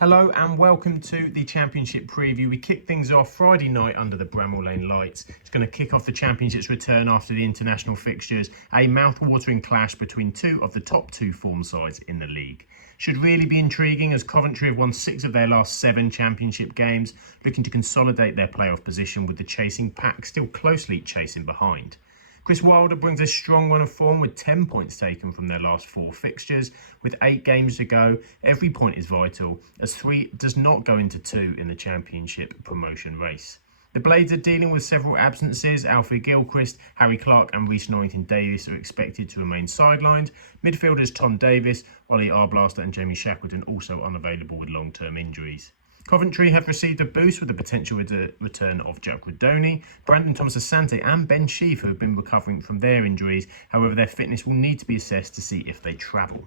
Hello and welcome to the Championship preview. We kick things off Friday night under the Bramall Lane lights. It's going to kick off the Championship's return after the international fixtures, a mouth-watering clash between two of the top two form sides in the league. Should really be intriguing as Coventry have won 6 of their last 7 Championship games, looking to consolidate their playoff position with the chasing pack still closely chasing behind. Chris Wilder brings a strong run of form with 10 points taken from their last 4 fixtures. With 8 games to go, every point is vital as 3 does not go into 2 in the Championship promotion race. The Blades are dealing with several absences. Alfie Gilchrist, Harry Clark and Rhys Norrington-Davies are expected to remain sidelined. Midfielders Tom Davis, Ollie Arblaster and Jamie Shackleton also unavailable with long-term injuries. Coventry have received a boost with the potential return of Jack Rodoni, Brandon Thomas-Asante and Ben Sheaf, who have been recovering from their injuries. However, their fitness will need to be assessed to see if they travel.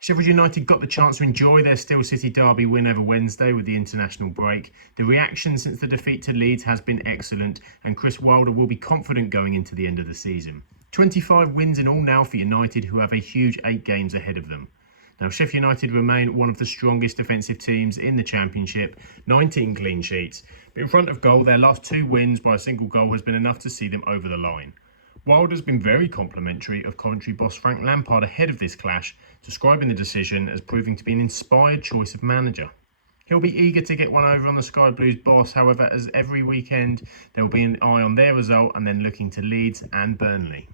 Sheffield United got the chance to enjoy their Stoke City derby win over Wednesday with the international break. The reaction since the defeat to Leeds has been excellent and Chris Wilder will be confident going into the end of the season. 25 wins in all now for United, who have a huge 8 games ahead of them. Now, Sheffield United remain one of the strongest defensive teams in the Championship, 19 clean sheets. But in front of goal, their last 2 wins by a single goal has been enough to see them over the line. Wilder's been very complimentary of Coventry boss Frank Lampard ahead of this clash, describing the decision as proving to be an inspired choice of manager. He'll be eager to get one over on the Sky Blues boss, however, as every weekend there will be an eye on their result and then looking to Leeds and Burnley.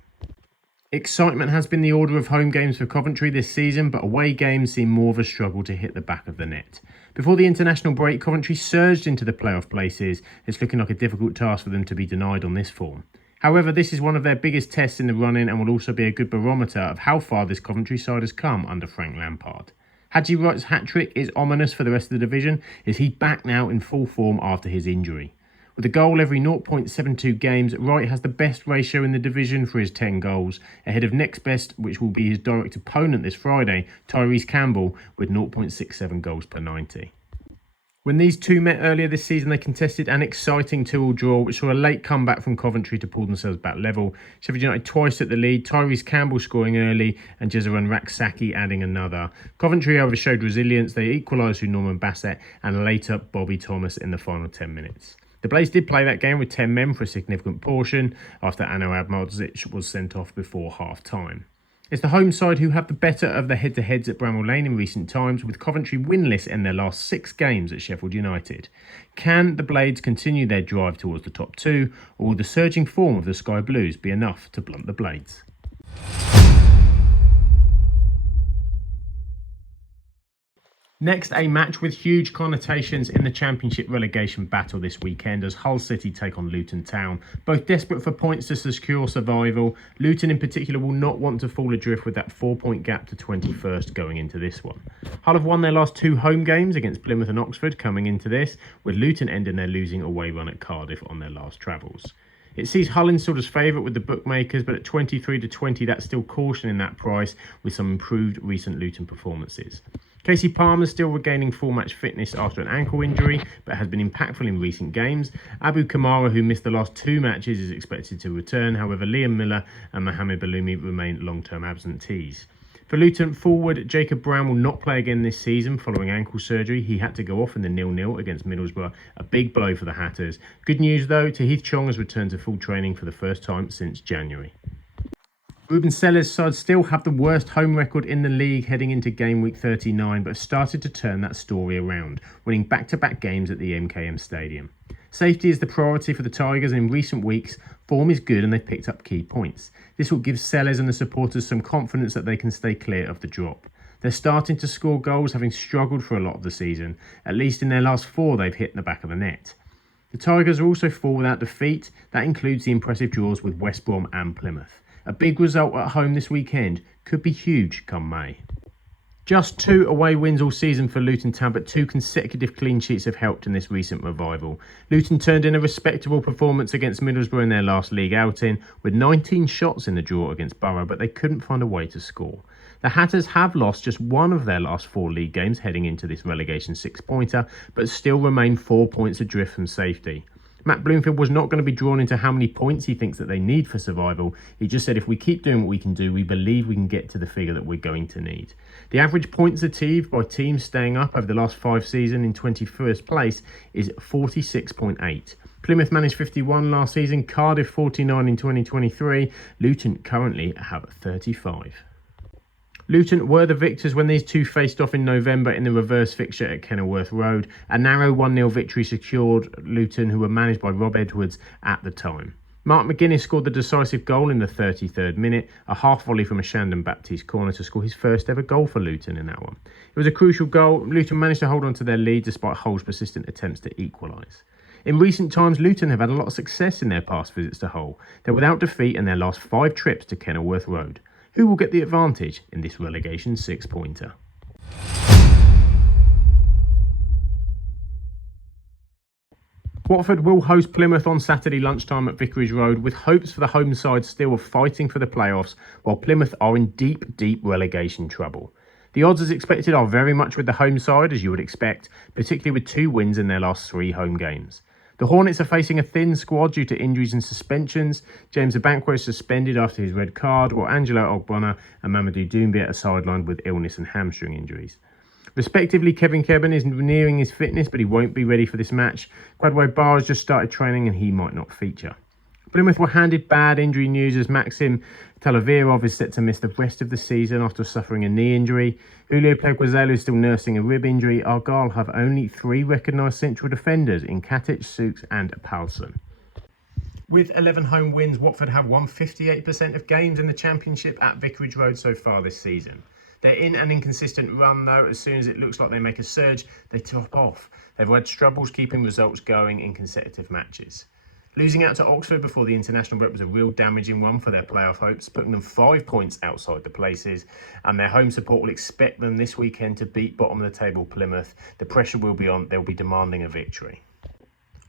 Excitement has been the order of home games for Coventry this season, but away games seem more of a struggle to hit the back of the net. Before the international break, Coventry surged into the playoff places. It's looking like a difficult task for them to be denied on this form. However, this is one of their biggest tests in the run-in and will also be a good barometer of how far this Coventry side has come under Frank Lampard. Haji Wright's hat-trick is ominous for the rest of the division. Is he back now in full form after his injury? With a goal every 0.72 games, Wright has the best ratio in the division for his 10 goals, ahead of next best, which will be his direct opponent this Friday, Tyrese Campbell, with 0.67 goals per 90. When these two met earlier this season, they contested an exciting 2-2 draw, which saw a late comeback from Coventry to pull themselves back level. Sheffield United twice at the lead, Tyrese Campbell scoring early and Jezaran Raksaki adding another. Coventry, however, showed resilience. They equalised through Norman Bassett and later Bobby Thomas in the final 10 minutes. The Blades did play that game with 10 men for a significant portion after Ano Admarzic was sent off before half-time. It's the home side who have the better of the head-to-heads at Bramall Lane in recent times, with Coventry winless in their last 6 games at Sheffield United. Can the Blades continue their drive towards the top 2, or will the surging form of the Sky Blues be enough to blunt the Blades? Next, a match with huge connotations in the Championship relegation battle this weekend as Hull City take on Luton Town. Both desperate for points to secure survival, Luton in particular will not want to fall adrift with that 4-point gap to 21st going into this one. Hull have won their last 2 home games against Plymouth and Oxford coming into this, with Luton ending their losing away run at Cardiff on their last travels. It sees Hull in sort of favourite with the bookmakers, but at 23-20 that's still caution in that price with some improved recent Luton performances. Casey Palmer still regaining full match fitness after an ankle injury, but has been impactful in recent games. Abu Kamara, who missed the last 2 matches, is expected to return. However, Liam Miller and Mohamed Baloumi remain long-term absentees. For Luton, forward Jacob Brown will not play again this season following ankle surgery. He had to go off in the 0-0 against Middlesbrough, a big blow for the Hatters. Good news though, Tahith Chong has returned to full training for the first time since January. Ruben Sellers' side still have the worst home record in the league heading into game week 39, but have started to turn that story around, winning back-to-back games at the MKM Stadium. Safety is the priority for the Tigers, and in recent weeks, form is good and they've picked up key points. This will give Sellers and the supporters some confidence that they can stay clear of the drop. They're starting to score goals, having struggled for a lot of the season. At least in their last 4, they've hit in the back of the net. The Tigers are also 4 without defeat. That includes the impressive draws with West Brom and Plymouth. A big result at home this weekend could be huge come May. Just 2 away wins all season for Luton Town, but 2 consecutive clean sheets have helped in this recent revival. Luton turned in a respectable performance against Middlesbrough in their last league outing, with 19 shots in the draw against Borough, but they couldn't find a way to score. The Hatters have lost just 1 of their last 4 league games heading into this relegation 6-pointer, but still remain 4 points adrift from safety. Matt Bloomfield was not going to be drawn into how many points he thinks that they need for survival. He just said if we keep doing what we can do, we believe we can get to the figure that we're going to need. The average points achieved by teams staying up over the last 5 seasons in 21st place is 46.8. Plymouth managed 51 last season, Cardiff 49 in 2023, Luton currently have 35. Luton were the victors when these two faced off in November in the reverse fixture at Kenilworth Road. A narrow 1-0 victory secured Luton, who were managed by Rob Edwards at the time. Mark McGuinness scored the decisive goal in the 33rd minute, a half volley from a Shandon Baptiste corner to score his first ever goal for Luton in that one. It was a crucial goal. Luton managed to hold on to their lead despite Hull's persistent attempts to equalise. In recent times, Luton have had a lot of success in their past visits to Hull. They're without defeat in their last 5 trips to Kenilworth Road. Who will get the advantage in this relegation 6-pointer? Watford will host Plymouth on Saturday lunchtime at Vicarage Road, with hopes for the home side still of fighting for the playoffs, while Plymouth are in deep relegation trouble. The odds as expected are very much with the home side, as you would expect, particularly with 2 wins in their last 3 home games. The Hornets are facing a thin squad due to injuries and suspensions. James Abankwah is suspended after his red card, while Angelo Ogbonna and Mamadou Doumbia are sidelined with illness and hamstring injuries. Respectively, Kevin Kebben is nearing his fitness, but he won't be ready for this match. Kwadwo Bar has just started training and he might not feature. Plymouth were handed bad injury news as Maxim Talavirov is set to miss the rest of the season after suffering a knee injury. Julio Pleguezuelo is still nursing a rib injury. Argyle have only 3 recognised central defenders in Katic, Souks and Paulson. With 11 home wins, Watford have won 58% of games in the Championship at Vicarage Road so far this season. They're in an inconsistent run though. As soon as it looks like they make a surge, they drop off. They've had troubles keeping results going in consecutive matches. Losing out to Oxford before the international break was a real damaging one for their playoff hopes, putting them 5 points outside the places, and their home support will expect them this weekend to beat bottom of the table Plymouth. The pressure will be on, they'll be demanding a victory.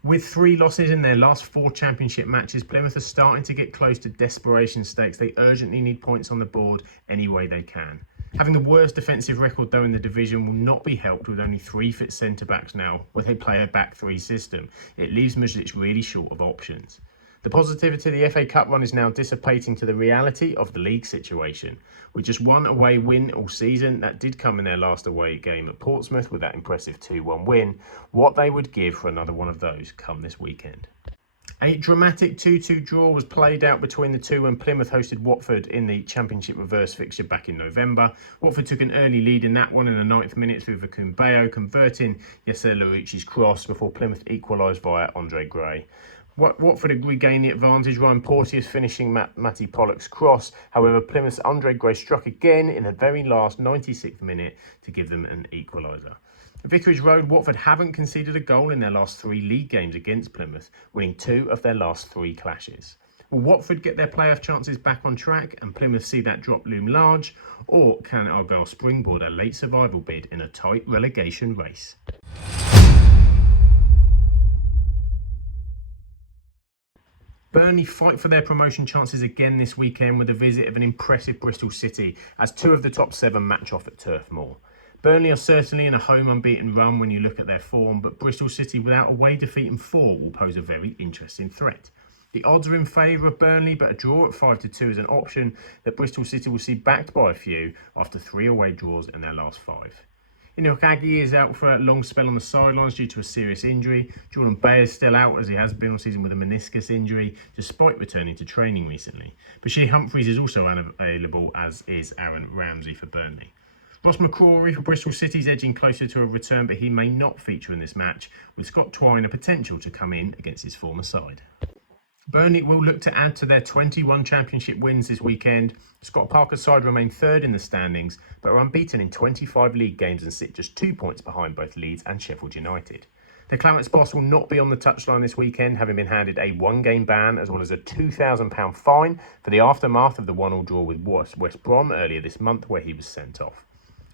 With 3 losses in their last 4 championship matches, Plymouth are starting to get close to desperation stakes. They urgently need points on the board any way they can. Having the worst defensive record though in the division will not be helped with only 3 fit centre-backs now, where they play a back 3 system. It leaves Mudryk really short of options. The positivity of the FA Cup run is now dissipating to the reality of the league situation. With just 1 away win all season, that did come in their last away game at Portsmouth with that impressive 2-1 win, what they would give for another one of those come this weekend. A dramatic 2-2 draw was played out between the two when Plymouth hosted Watford in the Championship reverse fixture back in November. Watford took an early lead in that one in the 9th minute through Vakun Bayo, converting Yasser Larouchi's cross before Plymouth equalised via Andre Gray. Watford had regained the advantage, Ryan Porteous finishing Matty Pollock's cross. However, Plymouth's Andre Gray struck again in the very last 96th minute to give them an equaliser. At Vicarage Road, Watford haven't conceded a goal in their last 3 league games against Plymouth, winning 2 of their last 3 clashes. Will Watford get their playoff chances back on track and Plymouth see that drop loom large? Or can Argyle springboard a late survival bid in a tight relegation race? Burnley fight for their promotion chances again this weekend with a visit of an impressive Bristol City as 2 of the top 7 match off at Turf Moor. Burnley are certainly in a home unbeaten run when you look at their form, but Bristol City without away defeat in 4 will pose a very interesting threat. The odds are in favour of Burnley, but a draw at 5-2 is an option that Bristol City will see backed by a few after 3 away draws in their last 5. Inokagi is out for a long spell on the sidelines due to a serious injury. Jordan Bayer is still out as he has been all season with a meniscus injury, despite returning to training recently. Bashir Humphreys is also unavailable, as is Aaron Ramsey for Burnley. Ross McCrory for Bristol City is edging closer to a return, but he may not feature in this match, with Scott Twine a potential to come in against his former side. Burnley will look to add to their 21 championship wins this weekend. Scott Parker's side remain 3rd in the standings, but are unbeaten in 25 league games and sit just 2 points behind both Leeds and Sheffield United. The Clarence boss will not be on the touchline this weekend, having been handed a 1-game ban as well as a £2,000 fine for the aftermath of the 1-1 draw with West Brom earlier this month, where he was sent off.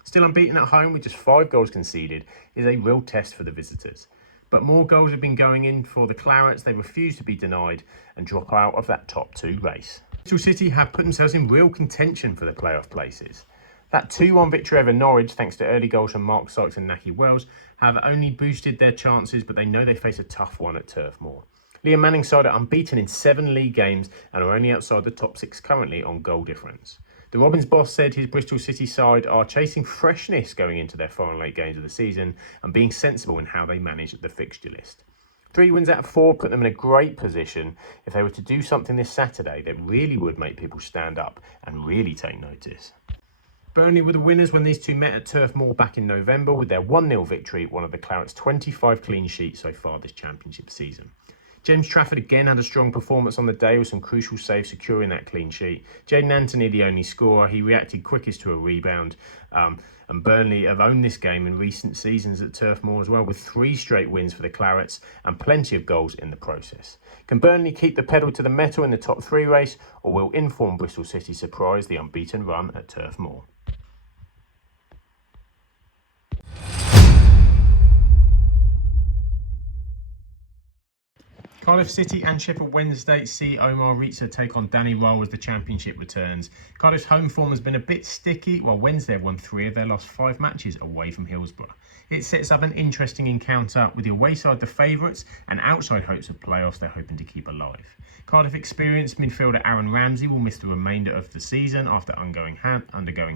Still unbeaten at home with just 5 goals conceded is a real test for the visitors. But more goals have been going in for the Clarets. They refuse to be denied and drop out of that top 2 race. Bristol City have put themselves in real contention for the playoff places. That 2-1 victory over Norwich, thanks to early goals from Mark Sykes and Nahki Wells, have only boosted their chances, but they know they face a tough one at Turf Moor. Liam Manning's side are unbeaten in 7 league games and are only outside the top 6 currently on goal difference. The Robins boss said his Bristol City side are chasing freshness going into their final 8 games of the season and being sensible in how they manage the fixture list. 3 wins out of 4 put them in a great position if they were to do something this Saturday that really would make people stand up and really take notice. Burnley were the winners when these two met at Turf Moor back in November with their 1-0 victory, one of the Clarets' 25 clean sheets so far this championship season. James Trafford again had a strong performance on the day with some crucial saves securing that clean sheet. Jayden Anthony the only scorer, he reacted quickest to a rebound. And Burnley have owned this game in recent seasons at Turf Moor as well, with 3 straight wins for the Clarets and plenty of goals in the process. Can Burnley keep the pedal to the metal in the top 3 race, or will informed Bristol City surprise the unbeaten run at Turf Moor? Cardiff City and Sheffield Wednesday see Omar Ritza take on Danny Röhl as the championship returns. Cardiff's home form has been a bit sticky, while Wednesday have won 3 of their last 5 matches away from Hillsborough. It sets up an interesting encounter with the away side the favourites and outside hopes of playoffs they're hoping to keep alive. Cardiff experienced midfielder Aaron Ramsey will miss the remainder of the season after undergoing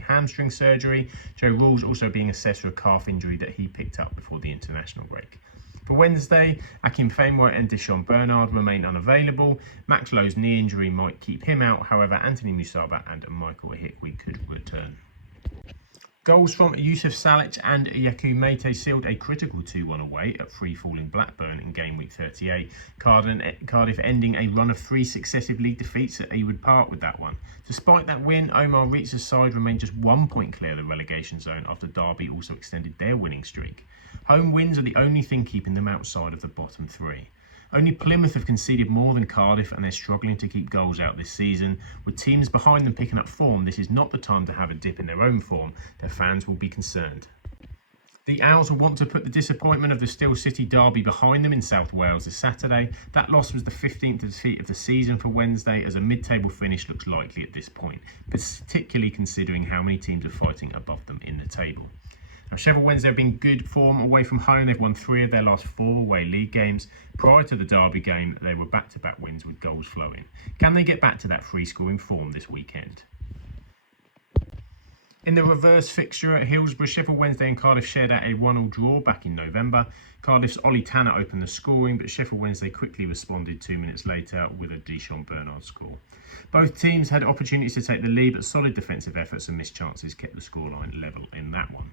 hamstring surgery. Joe Rawls also being assessed for a calf injury that he picked up before the international break. For Wednesday, Akim Fameworth and Dishon Bernard remain unavailable. Max Lowe's knee injury might keep him out. However, Anthony Musaba and Michael Ihikwe could return. Goals from Yusuf Salic and Yakou Mate sealed a critical 2-1 away at free-falling Blackburn in game week 38. Cardiff ending a run of 3 successive league defeats at Ewood Park with that one. Despite that win, Omar Ritza's side remained just 1 point clear of the relegation zone after Derby also extended their winning streak. Home wins are the only thing keeping them outside of the bottom 3. Only Plymouth have conceded more than Cardiff and they're struggling to keep goals out this season. With teams behind them picking up form, this is not the time to have a dip in their own form. Their fans will be concerned. The Owls will want to put the disappointment of the Stoke City derby behind them in South Wales this Saturday. That loss was the 15th defeat of the season for Wednesday, as a mid-table finish looks likely at this point, particularly considering how many teams are fighting above them in the table. Now, Sheffield Wednesday have been good form away from home. They've won 3 of their last 4 away league games. Prior to the Derby game, they were back-to-back wins with goals flowing. Can they get back to that free-scoring form this weekend? In the reverse fixture at Hillsborough, Sheffield Wednesday and Cardiff shared out a 1-1 draw back in November. Cardiff's Ollie Tanner opened the scoring, but Sheffield Wednesday quickly responded 2 minutes later with a Dishon Bernard score. Both teams had opportunities to take the lead, but solid defensive efforts and missed chances kept the scoreline level in that one.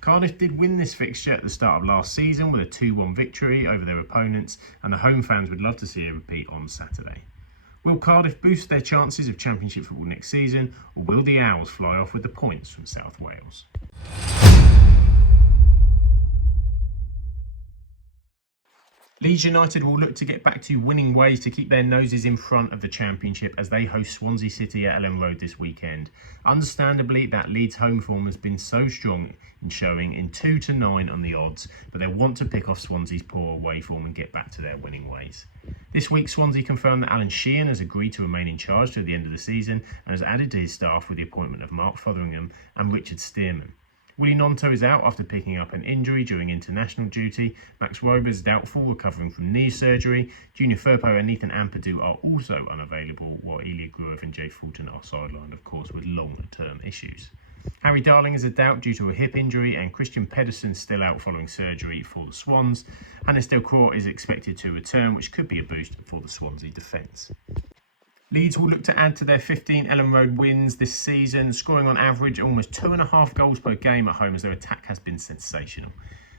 Cardiff did win this fixture at the start of last season with a 2-1 victory over their opponents, and the home fans would love to see a repeat on Saturday. Will Cardiff boost their chances of Championship football next season, or will the Owls fly off with the points from South Wales? Leeds United will look to get back to winning ways to keep their noses in front of the Championship as they host Swansea City at Ellen Road this weekend. Understandably, that Leeds home form has been so strong in showing in 2-9 on the odds, but they want to pick off Swansea's poor away form and get back to their winning ways. This week, Swansea confirmed that Alan Sheehan has agreed to remain in charge to the end of the season and has added to his staff with the appointment of Mark Fotheringham and Richard Stearman. Willie Gnonto is out after picking up an injury during international duty. Max Rovers doubtful, recovering from knee surgery. Junior Firpo and Ethan Ampadu are also unavailable, while Elia Gruev and Jay Fulton are sidelined, of course, with long-term issues. Harry Darling is a doubt due to a hip injury, and Christian Pedersen still out following surgery for the Swans. Hannes Delcroix is expected to return, which could be a boost for the Swansea defence. Leeds will look to add to their 15 Ellen Road wins this season, scoring on average almost 2.5 goals per game at home as their attack has been sensational.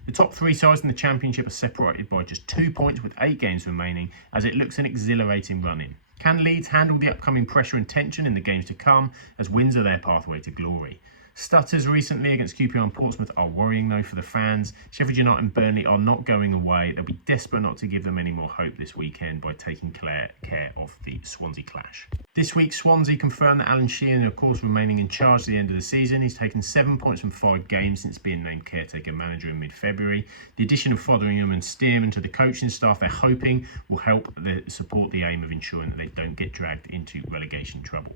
The top 3 sides in the Championship are separated by just 2 points with 8 games remaining, as it looks an exhilarating run-in. Can Leeds handle the upcoming pressure and tension in the games to come, as wins are their pathway to glory? Stutters recently against QPR and Portsmouth are worrying though for the fans. Sheffield United and Burnley are not going away. They'll be desperate not to give them any more hope this weekend by taking care of the Swansea clash. This week, Swansea confirmed that Alan Sheehan, of course, remaining in charge at the end of the season. He's taken 7 points from 5 games since being named caretaker manager in mid-February. The addition of Fotheringham and Stearman to the coaching staff, they're hoping will help support the aim of ensuring that they don't get dragged into relegation trouble.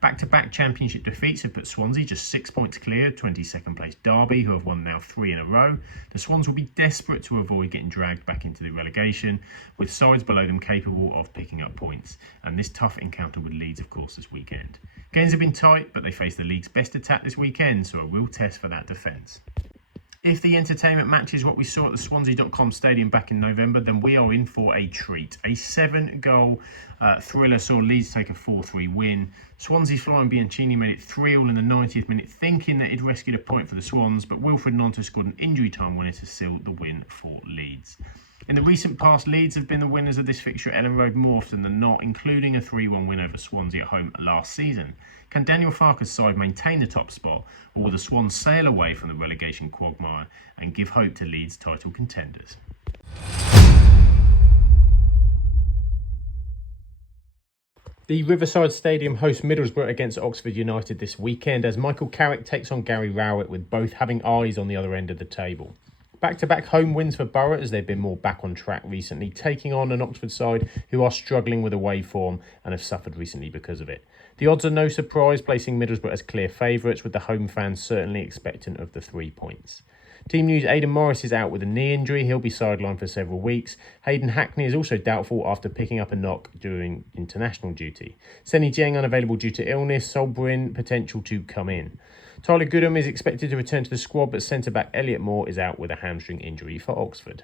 Back-to-back championship defeats have put Swansea just 6 points clear of 22nd place Derby, who have won now 3 in a row. The Swans will be desperate to avoid getting dragged back into the relegation, with sides below them capable of picking up points. And this tough encounter with Leeds, of course, this weekend. Games have been tight, but they face the league's best attack this weekend, so a real test for that defence. If the entertainment matches what we saw at the Swansea.com stadium back in November, then we are in for a treat. A 7-goal thriller saw Leeds take a 4-3 win. Swansea's Florian Bianchini made it 3-3 in the 90th minute, thinking that he'd rescued a point for the Swans, but Wilfred Gnonto scored an injury time winner to seal the win for Leeds. In the recent past, Leeds have been the winners of this fixture at Ellen Road more often than not, including a 3-1 win over Swansea at home last season. Can Daniel Farke's side maintain the top spot, or will the Swans sail away from the relegation quagmire and give hope to Leeds title contenders? The Riverside Stadium hosts Middlesbrough against Oxford United this weekend as Michael Carrick takes on Gary Rowett, with both having eyes on the other end of the table. Back-to-back home wins for Borough as they've been more back on track recently, taking on an Oxford side who are struggling with away form and have suffered recently because of it. The odds are no surprise, placing Middlesbrough as clear favourites, with the home fans certainly expectant of the 3 points. Team news: Aidan Morris is out with a knee injury. He'll be sidelined for several weeks. Hayden Hackney is also doubtful after picking up a knock during international duty. Senny Jiang unavailable due to illness. Solbrin potential to come in. Tyler Goodham is expected to return to the squad, but centre-back Elliot Moore is out with a hamstring injury for Oxford.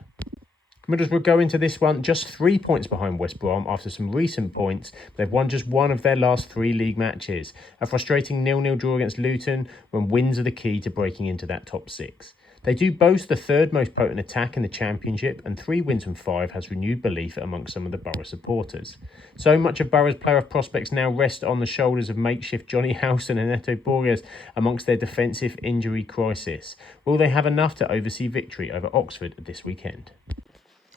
Middlesbrough go into this one just 3 points behind West Brom after some recent points. They've won just one of their last 3 league matches. A frustrating 0-0 draw against Luton, when wins are the key to breaking into that top 6. They do boast the third most potent attack in the Championship, and 3 wins from 5 has renewed belief amongst some of the Borough supporters. So much of Borough's playoff prospects now rest on the shoulders of makeshift Johnny Howson and Neto Borges amongst their defensive injury crisis. Will they have enough to oversee victory over Oxford this weekend?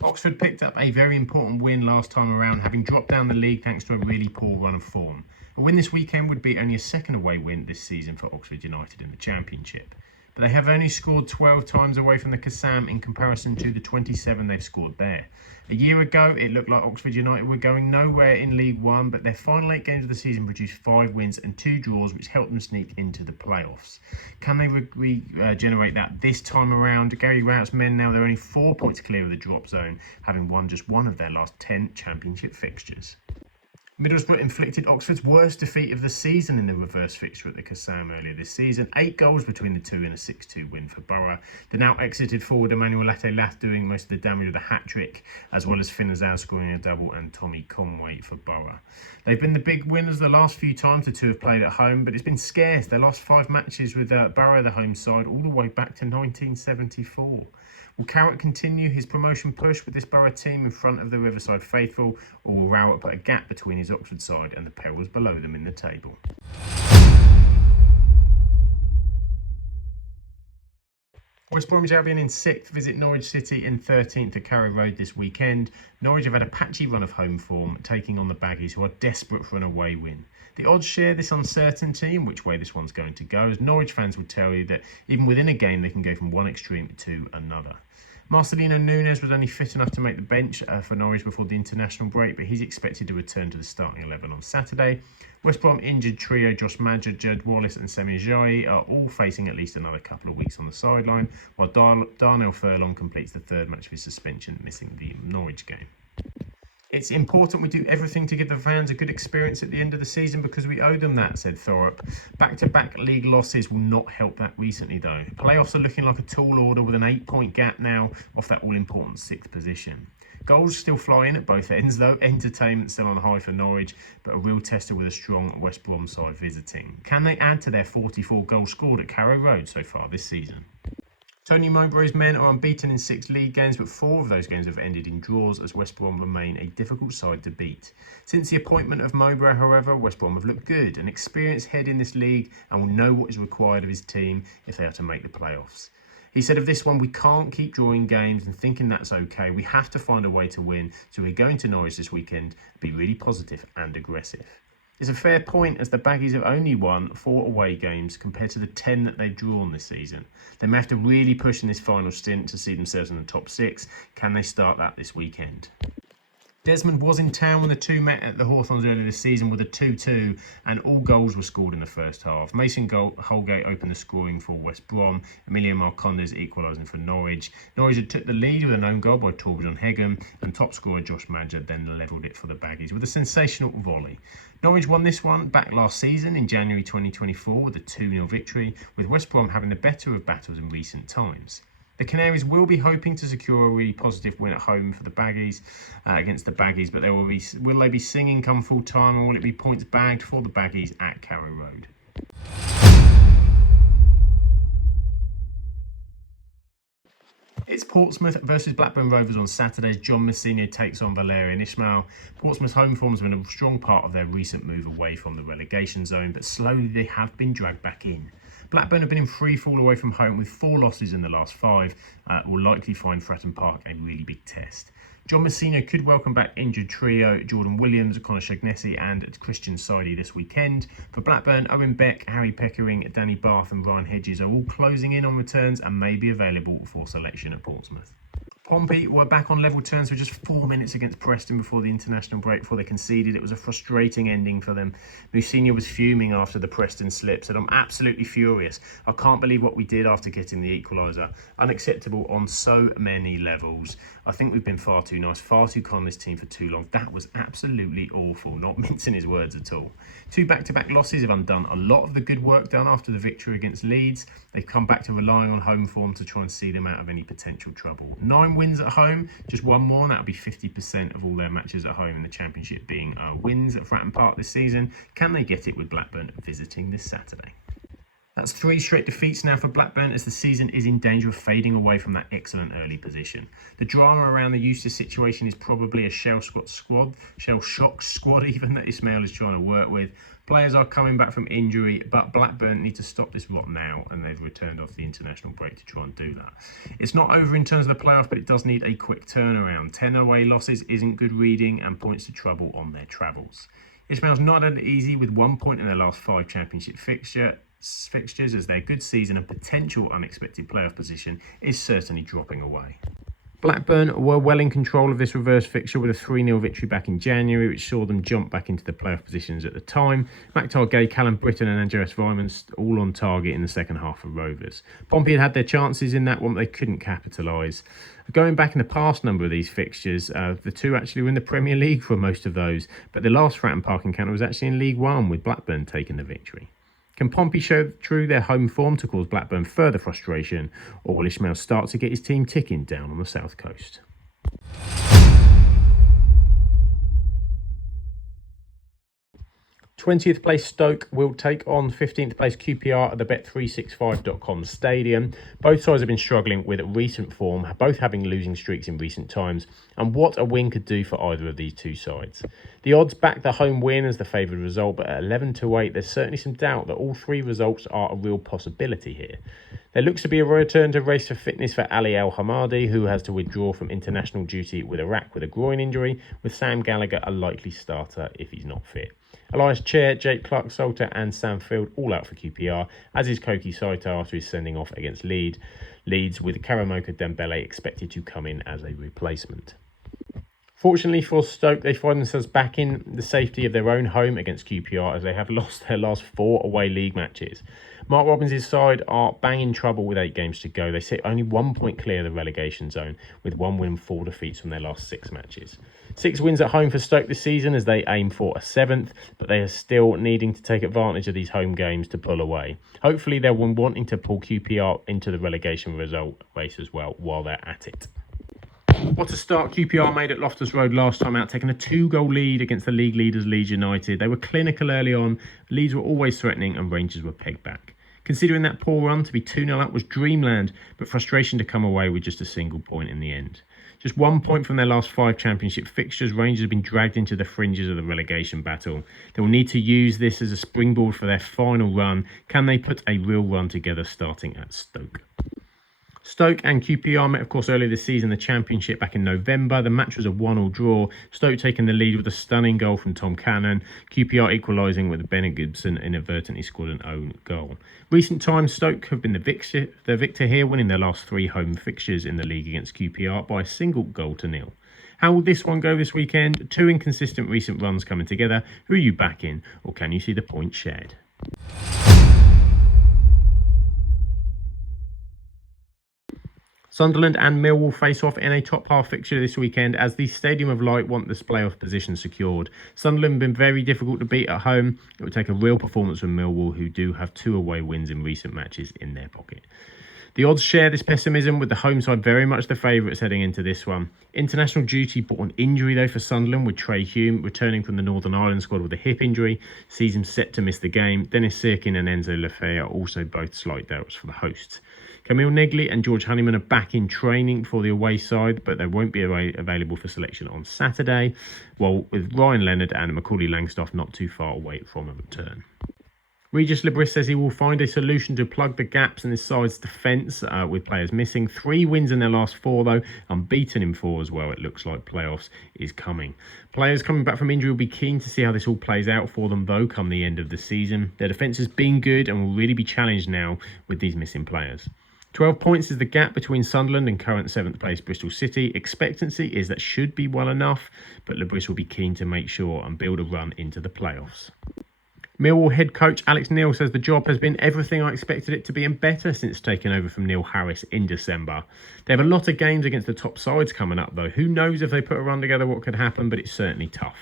Oxford picked up a very important win last time around, having dropped down the league thanks to a really poor run of form. A win this weekend would be only a second away win this season for Oxford United in the Championship. But they have only scored 12 times away from the Kassam in comparison to the 27 they've scored there. A year ago, it looked like Oxford United were going nowhere in League One, but their final 8 games of the season produced 5 wins and 2 draws, which helped them sneak into the playoffs. Can they regenerate that this time around? Gary Rowett's men now, they're only 4 points clear of the drop zone, having won just one of their last 10 Championship fixtures. Middlesbrough inflicted Oxford's worst defeat of the season in the reverse fixture at the Kassam earlier this season. 8 goals between the two in a 6-2 win for Borough. The now exited forward Emmanuel Latte-Lath doing most of the damage with a hat-trick, as well as Finn Azal scoring a double and Tommy Conway for Borough. They've been the big winners the last few times the two have played at home, but it's been scarce. Their last 5 matches with Borough, the home side, all the way back to 1974. Will Carrick continue his promotion push with this Borough team in front of the Riverside faithful, or will Rowett put a gap between his Oxford side and the perils below them in the table? West Bromwich Albion in 6th visit Norwich City in 13th at Carrow Road this weekend. Norwich have had a patchy run of home form, taking on the Baggies, who are desperate for an away win. The odds share this uncertainty in which way this one's going to go, as Norwich fans will tell you that even within a game they can go from one extreme to another. Marcelino Nunes was only fit enough to make the bench for Norwich before the international break, but he's expected to return to the starting 11 on Saturday. West Brom injured trio Josh Madger, Judd Wallace and Semi Ajayi are all facing at least another couple of weeks on the sideline, while Darnell Furlong completes the 3rd match of his suspension, missing the Norwich game. It's important we do everything to give the fans a good experience at the end of the season because we owe them that, said Thorup. Back-to-back league losses will not help that recently, though. Playoffs are looking like a tall order with an 8-point gap now off that all-important 6th position. Goals still fly in at both ends, though. Entertainment still on high for Norwich, but a real tester with a strong West Brom side visiting. Can they add to their 44 goals scored at Carrow Road so far this season? Tony Mowbray's men are unbeaten in 6 league games, but 4 of those games have ended in draws as West Brom remain a difficult side to beat. Since the appointment of Mowbray, however, West Brom have looked good, an experienced head in this league, and will know what is required of his team if they are to make the playoffs. He said of this one, we can't keep drawing games and thinking that's okay. We have to find a way to win, so we're going to Norwich this weekend to be really positive and aggressive. It's a fair point as the Baggies have only won 4 away games compared to the 10 that they've drawn this season. They may have to really push in this final stint to see themselves in the top 6. Can they start that this weekend? Desmond was in town when the two met at the Hawthorns earlier this season with a 2-2, and all goals were scored in the first half. Mason Holgate opened the scoring for West Brom, Emilio Marcondes equalising for Norwich. Norwich had took the lead with an own goal by Torbjorn Hegem, and top scorer Josh Madger then levelled it for the Baggies with a sensational volley. Norwich won this one back last season in January 2024 with a 2-0 victory, with West Brom having the better of battles in recent times. The Canaries will be hoping to secure a really positive win at home for the Baggies against the Baggies, but will they be singing come full time, or will it be points bagged for the Baggies at Carrow Road? It's Portsmouth versus Blackburn Rovers on Saturday as John Mousinho takes on Valérien Ismaël. Portsmouth's home form has been a strong part of their recent move away from the relegation zone, but slowly they have been dragged back in. Blackburn have been in free fall away from home with 4 losses in the last 5, will likely find Fratton Park a really big test. John Mousinho could welcome back injured trio Jordan Williams, Conor Shaughnessy and Christian Sidey this weekend. For Blackburn, Owen Beck, Harry Pickering, Danny Bath and Ryan Hedges are all closing in on returns and may be available for selection at Portsmouth. Pompey were back on level terms for just 4 minutes against Preston before the international break, before they conceded. It was a frustrating ending for them. Mousinho was fuming after the Preston slip, said, "I'm absolutely furious. I can't believe what we did after getting the equaliser. Unacceptable on so many levels. I think we've been far too nice, far too kind on this team for too long. That was absolutely awful," not mincing his words at all. 2 back-to-back losses have undone a lot of the good work done after the victory against Leeds. They've come back to relying on home form to try and see them out of any potential trouble. 9 wins at home, just 1 more, and that'll be 50% of all their matches at home in the Championship being wins at Fratton Park this season. Can they get it with Blackburn visiting this Saturday? That's 3 straight defeats now for Blackburn as the season is in danger of fading away from that excellent early position. The drama around the Eustace situation is probably a shell-shocked squad even that Ismaël is trying to work with. Players are coming back from injury, but Blackburn need to stop this rot now, and they've returned off the international break to try and do that. It's not over in terms of the playoff, but it does need a quick turnaround. 10 away losses isn't good reading and points to trouble on their travels. Ismaël's not had it easy with 1 point in their last 5 Championship fixtures as their good season and potential unexpected playoff position is certainly dropping away. Blackburn were well in control of this reverse fixture with a 3-0 victory back in January, which saw them jump back into the playoff positions at the time. Maktar Gay, Callum Britton and Andreas Weimans all on target in the second half for Rovers. Pompey had their chances in that one, but they couldn't capitalise. Going back in the past number of these fixtures, the two actually were in the Premier League for most of those, but the last Fratton Park encounter was actually in League One with Blackburn taking the victory. Can Pompey show through their home form to cause Blackburn further frustration, or will Ismaël start to get his team ticking down on the south coast? 20th place Stoke will take on 15th place QPR at the Bet365.com stadium. Both sides have been struggling with recent form, both having losing streaks in recent times, and what a win could do for either of these two sides. The odds back the home win as the favoured result, but at 11-8, there's certainly some doubt that all 3 results are a real possibility here. There looks to be a return to race for fitness for Ali El Hamadi, who has to withdraw from international duty with Iraq with a groin injury, with Sam Gallagher a likely starter if he's not fit. Elias Chair, Jake Clark-Salter and Sam Field all out for QPR, as is Koki Saito after his sending off against Leeds, with Karamoka Dembele expected to come in as a replacement. Fortunately for Stoke, they find themselves back in the safety of their own home against QPR as they have lost their last 4 away league matches. Mark Robbins' side are bang in trouble with 8 games to go. They sit only 1 point clear of the relegation zone with 1 win and 4 defeats from their last 6 matches. 6 wins at home for Stoke this season as they aim for a 7th, but they are still needing to take advantage of these home games to pull away. Hopefully they're wanting to pull QPR into the relegation result race as well while they're at it. What a start QPR made at Loftus Road last time out, taking a 2-goal lead against the league leaders Leeds United. They were clinical early on, Leeds were always threatening and Rangers were pegged back. Considering that poor run, to be 2-0 up was dreamland, but frustration to come away with just a single point in the end. Just 1 point from their last 5 Championship fixtures, Rangers have been dragged into the fringes of the relegation battle. They will need to use this as a springboard for their final run. Can they put a real run together starting at Stoke? Stoke and QPR met, of course, earlier this season, the Championship back in November. The match was a 1-1 draw. Stoke taking the lead with a stunning goal from Tom Cannon. QPR equalising with Bennett Gibson inadvertently scored an own goal. Recent times, Stoke have been the victor here, winning their last 3 home fixtures in the league against QPR by a single goal to nil. How will this one go this weekend? Two inconsistent recent runs coming together. Who are you backing, or can you see the points shared? Sunderland and Millwall face off in a top half fixture this weekend as the Stadium of Light want this playoff position secured. Sunderland have been very difficult to beat at home. It would take a real performance from Millwall, who do have 2 away wins in recent matches in their pocket. The odds share this pessimism, with the home side very much the favourites heading into this one. International duty brought an injury though for Sunderland, with Trey Hume returning from the Northern Ireland squad with a hip injury. Sees him set to miss the game. Dennis Sirkin and Enzo Lefebvre are also both slight doubts for the hosts. Camille Negley and George Honeyman are back in training for the away side, but they won't be available for selection on Saturday, while with Ryan Leonard and Macaulay Langstaff not too far away from a return. Regis Lebris says he will find a solution to plug the gaps in his side's defence with players missing. 3 wins in their last 4 though, unbeaten in 4 as well. It looks like playoffs is coming. Players coming back from injury will be keen to see how this all plays out for them though come the end of the season. Their defence has been good and will really be challenged now with these missing players. 12 points is the gap between Sunderland and current 7th place Bristol City. Expectancy is that should be well enough, but Lebris will be keen to make sure and build a run into the playoffs. Millwall head coach Alex Neil says the job has been everything I expected it to be and better since taking over from Neil Harris in December. They have a lot of games against the top sides coming up though. Who knows if they put a run together what could happen, but it's certainly tough.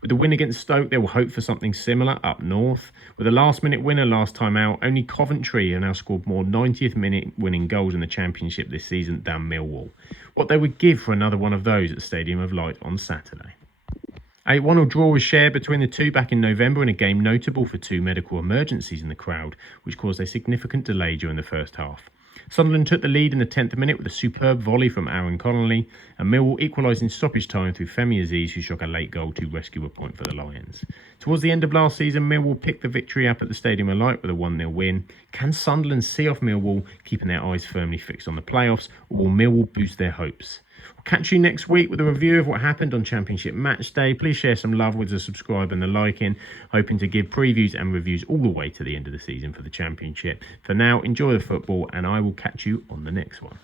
With the win against Stoke, they will hope for something similar up north. With a last-minute winner last time out, only Coventry have now scored more 90th minute winning goals in the Championship this season than Millwall. What they would give for another one of those at Stadium of Light on Saturday. A 1-1 draw was shared between the two back in November in a game notable for 2 medical emergencies in the crowd, which caused a significant delay during the first half. Sunderland took the lead in the 10th minute with a superb volley from Aaron Connolly, and Millwall equalised in stoppage time through Femi Aziz, who struck a late goal to rescue a point for the Lions. Towards the end of last season, Millwall picked the victory up at the Stadium of Light with a 1-0 win. Can Sunderland see off Millwall, keeping their eyes firmly fixed on the playoffs, or will Millwall boost their hopes? We'll catch you next week with a review of what happened on Championship Matchday. Please share some love with the subscribe and the liking, hoping to give previews and reviews all the way to the end of the season for the Championship. For now, enjoy the football, and I will catch you on the next one.